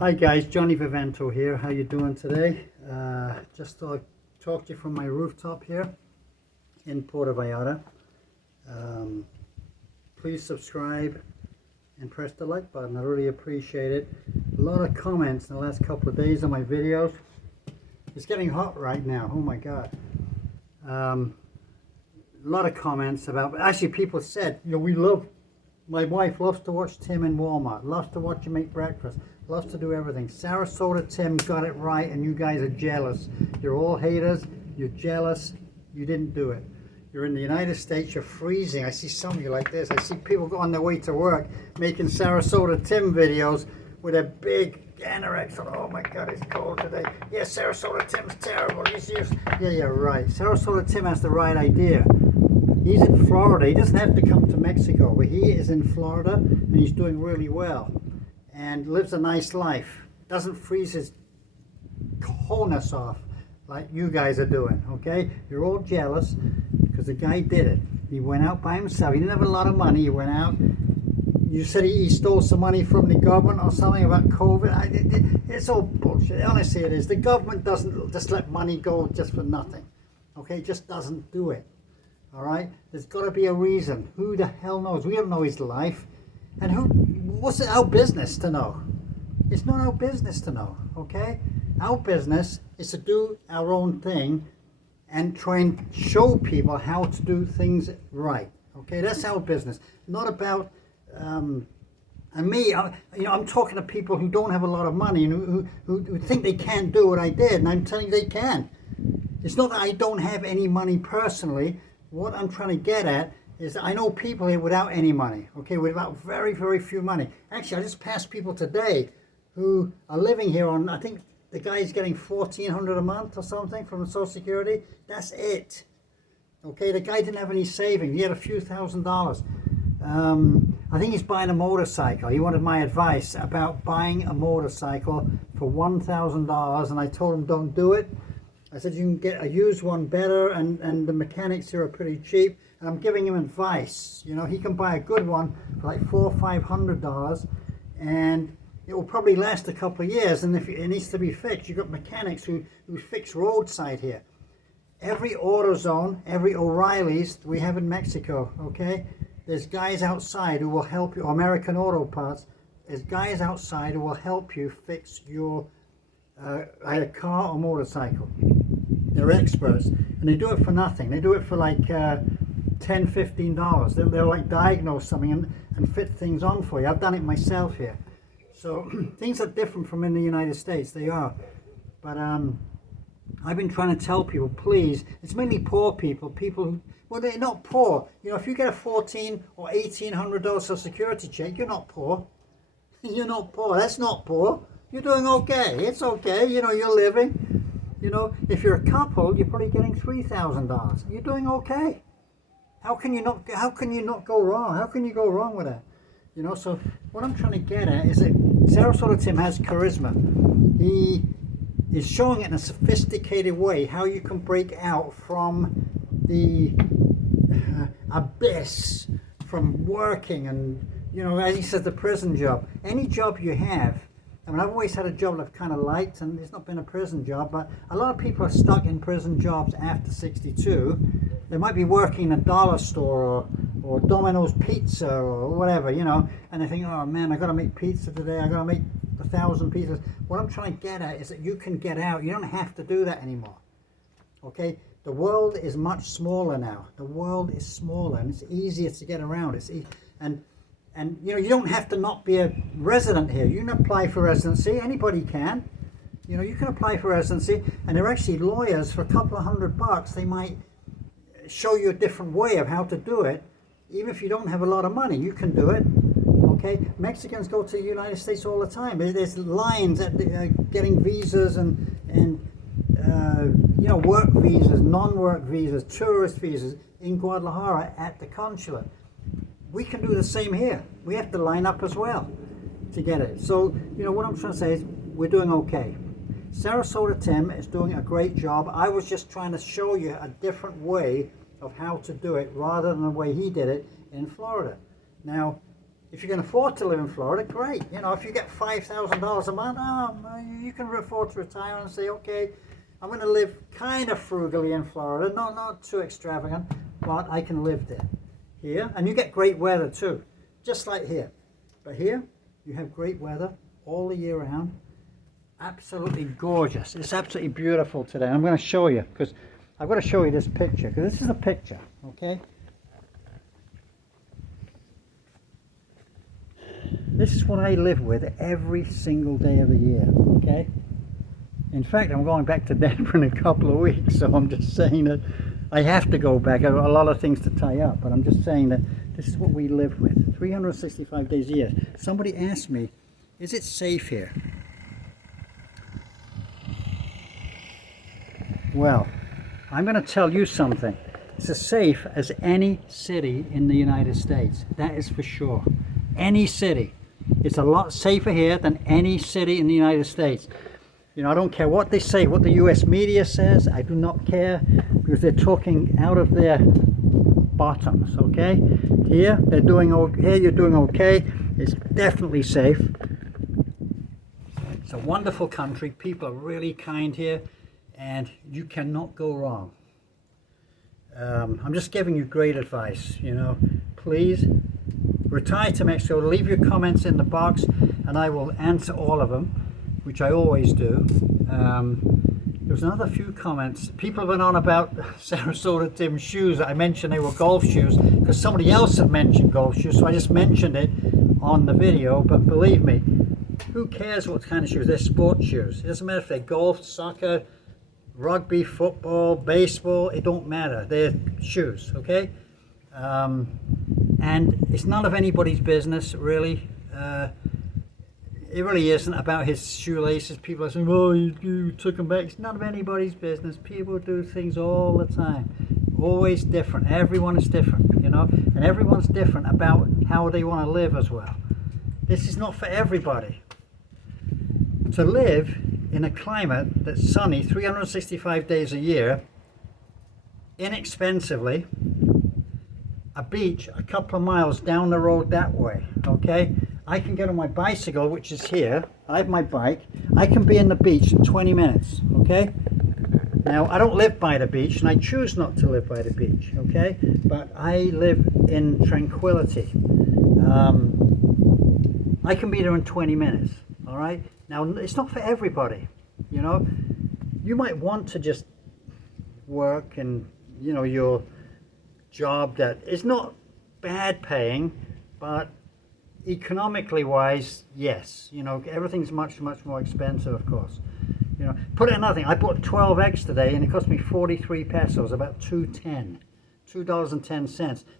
Hi guys, Johnny Vivento here. How you doing today? Just thought I'd talk to you from my rooftop here in Puerto Vallarta. Please subscribe and press the like button. I really appreciate it. A lot of comments in the last couple of days on my videos. It's getting hot right now. Oh my God. A lot of comments about, actually people said, my wife loves to watch Tim in Walmart, loves to watch you make breakfast, loves to do everything. Sarasota Tim got it right and you guys are jealous. You're all haters, you're jealous, you didn't do it. You're in the United States, you're freezing. I see some of you like this. I see people go on their way to work making Sarasota Tim videos with a big anorex on. Oh my God, it's cold today. Yeah, Sarasota Tim's terrible. Yeah, right. Sarasota Tim has the right idea. He's in Florida. He doesn't have to come to Mexico, but he is in Florida and he's doing really well and lives a nice life. Doesn't freeze his cojones off like you guys are doing, okay? You're all jealous because the guy did it. He went out by himself. He didn't have a lot of money. He went out. You said he stole some money from the government or something about COVID. It's all bullshit. Honestly, it is. The government doesn't just let money go just for nothing, okay? It just doesn't do it. All right, there's got to be a reason. Who the hell knows? We don't know his life, and what's it our business to know? It's not our business to know. Okay, our business is to do our own thing and try and show people how to do things right. Okay, that's our business. Not about and me. I'm talking to people who don't have a lot of money and who think they can't do what I did, and I'm telling you they can. It's not that I don't have any money personally. What I'm trying to get at is I know people here without any money, okay, without very, very few money. Actually, I just passed people today who are living here on, I think the guy's getting $1,400 a month or something from Social Security. That's it. Okay, the guy didn't have any savings. He had a few $1,000s. I think he's buying a motorcycle. He wanted my advice about buying a motorcycle for $1,000, and I told him don't do it. I said you can get a used one better, and the mechanics here are pretty cheap. And I'm giving him advice. You know, he can buy a good one for like $400 or $500, and it will probably last a couple of years. And if it needs to be fixed, you've got mechanics who fix roadside here. Every AutoZone, every O'Reilly's we have in Mexico. Okay, there's guys outside who will help you. American Auto Parts. There's guys outside who will help you fix your either car or motorcycle. They're experts, and they do it for nothing. They do it for like $10-15. They'll like diagnose something and fit things on for you. I've done it myself here. So things are different from in the United States. They are. But I've been trying to tell people, please, it's mainly poor people who, well, they're not poor. You know, if you get a $1,400 or $1,800 Social Security check, you're not poor. You're not poor. That's not poor. You're doing okay. It's okay. You know, you're living. You know, if you're a couple, you're probably getting $3,000. You're doing okay. How can you not go wrong? How can you go wrong with that? You know, so what I'm trying to get at is that Sarasota Tim has charisma. He is showing it in a sophisticated way how you can break out from the abyss, from working and, you know, as he says, the prison job. Any job you have. I mean, I've always had a job that I've kind of liked, and it's not been a prison job, but a lot of people are stuck in prison jobs after 62. They might be working in a dollar store or Domino's Pizza or whatever, you know, and they think, oh man, I got to make pizza today, I got to make 1,000 pizzas. What I'm trying to get at is that you can get out. You don't have to do that anymore, okay? The world is much smaller now. The world is smaller, and it's easier to get around. And you know, you don't have to not be a resident here. You can apply for residency. Anybody can. You know, you can apply for residency, and they're actually lawyers for a couple of $100. They might show you a different way of how to do it. Even if you don't have a lot of money, you can do it. Okay, Mexicans go to the United States all the time. There's lines at getting visas and you know, work visas, non-work visas, tourist visas in Guadalajara at the consulate. We can do the same here. We have to line up as well to get it. So, you know, what I'm trying to say is we're doing okay. Sarasota Tim is doing a great job. I was just trying to show you a different way of how to do it rather than the way he did it in Florida. Now, If you can afford to live in Florida, great. You know, if you get $5,000 a month, you can afford to retire and say, okay, I'm going to live kind of frugally in Florida, not too extravagant, but I can live there. Here, and you get great weather too, just like here. But here, you have great weather all the year round. Absolutely gorgeous. It's absolutely beautiful today. I'm going to show you, because I've got to show you this picture, because this is a picture, okay? This is what I live with every single day of the year, okay? In fact, I'm going back to Denver in a couple of weeks, so I'm just saying that I have to go back. I've got a lot of things to tie up, but I'm just saying that this is what we live with, 365 days a year. Somebody asked me, is it safe here? Well, I'm going to tell you something. It's as safe as any city in the United States. That is for sure. Any city. It's a lot safer here than any city in the United States. You know, I don't care what they say, what the US media says. I do not care, because they're talking out of their bottoms, okay? Here, they're doing okay. Here, you're doing okay. It's definitely safe. It's a wonderful country. People are really kind here, and you cannot go wrong. I'm just giving you great advice, you know. Please retire to Mexico. Leave your comments in the box, and I will answer all of them, which I always do. There's another few comments. People have been on about Sarasota Tim shoes. I mentioned they were golf shoes because somebody else had mentioned golf shoes, so I just mentioned it on the video. But believe me, who cares what kind of shoes? They're sports shoes. It doesn't matter if they're golf, soccer, rugby, football, baseball. It don't matter. They're shoes, okay? And it's none of anybody's business, really. It really isn't about his shoelaces. People are saying, oh, you took them back. It's none of anybody's business. People do things all the time. Always different. Everyone is different, you know. And everyone's different about how they want to live as well. This is not for everybody. To live in a climate that's sunny 365 days a year, inexpensively, a beach a couple of miles down the road that way, okay? I can get on my bicycle, which is here. I have my bike. I can be in the beach in 20 minutes, okay? Now, I don't live by the beach, and I choose not to live by the beach, okay? But I live in tranquility. I can be there in 20 minutes, all right? Now, it's not for everybody, you know? You might want to just work and, you know, your job that is not bad paying, but economically wise, yes, you know, everything's much more expensive, of course. You know, put it in nothing. I bought 12 eggs today, and it cost me 43 pesos, about $2.10.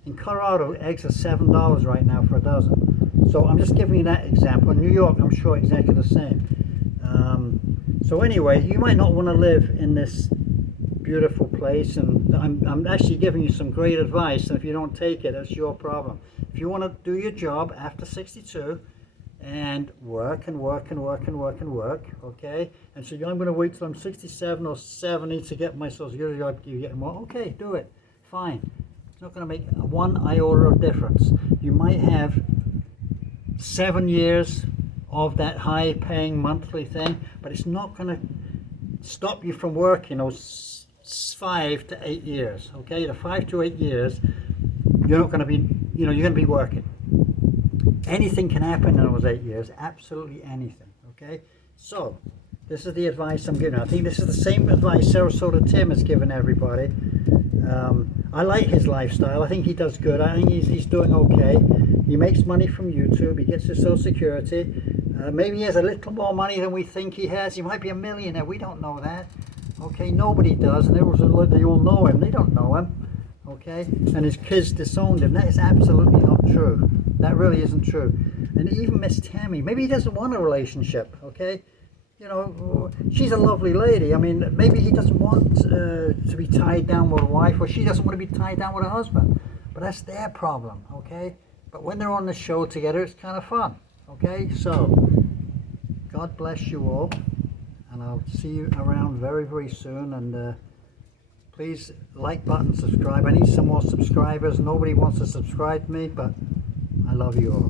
In Colorado, eggs are $7 right now for a dozen. So I'm just giving you that example. In New York, I'm sure exactly the same. So anyway, you might not want to live in this beautiful place, and I'm actually giving you some great advice, and if you don't take it, that's your problem. If you want to do your job after 62 and work, okay, and so I'm going to wait till I'm 67 or 70 to get my Social Security job, you get more, okay, do it, fine. It's not going to make one iota of difference. You might have 7 years of that high paying monthly thing, but it's not going to stop you from working those 5 to 8 years, okay? The 5 to 8 years, you're not going to be, you know, you're going to be working. Anything can happen in those 8 years, absolutely anything, okay? So, this is the advice I'm giving. I think this is the same advice Sarasota Tim has given everybody. I like his lifestyle. I think he does good. I think he's doing okay. He makes money from YouTube. He gets his Social Security. Maybe he has a little more money than we think he has. He might be a millionaire. We don't know that. Okay, nobody does. And they all know him. They don't know him. Okay, and his kids disowned him. That is absolutely not true. That really isn't true. And even Miss Tammy, maybe he doesn't want a relationship. Okay, you know, she's a lovely lady. I mean, maybe he doesn't want to be tied down with a wife, or she doesn't want to be tied down with a husband. But that's their problem. Okay, but when they're on the show together, it's kind of fun. Okay, so God bless you all, and I'll see you around very soon. And please like button, subscribe. I need some more subscribers. Nobody wants to subscribe to me, but I love you all.